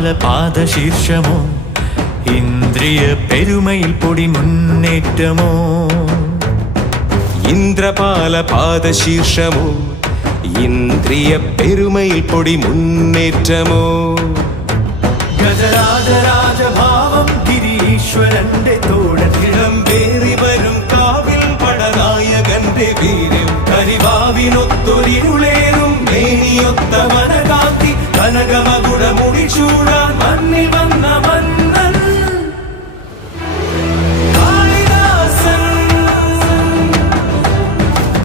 ഇന്ദ്രപാല പാദശീർഷമോ ഇന്ദ്രിയ പെരുമയിൽ പൊടി മുന്നേറ്റമോ ഇന്ദ്രപാല പാദശീർഷമോ ഇന്ദ്രിയ പെരുമയിൽ പൊടി മുന്നേറ്റമോ ഗജരാജരാജഭാവം ഗിരീശ്വരന്റെ തോഴത്തിടം വേറി വരും കാവിൽ പടനായകന്റെ വീര്യം കരിവാവിനൊത്തൊരിരുളേറും മേനിയൊത്ത മനകാന്തി കനകമകുട മുടിച്ചൂടാൻ മണ്ണിൽ വന്ന മണ്ണ്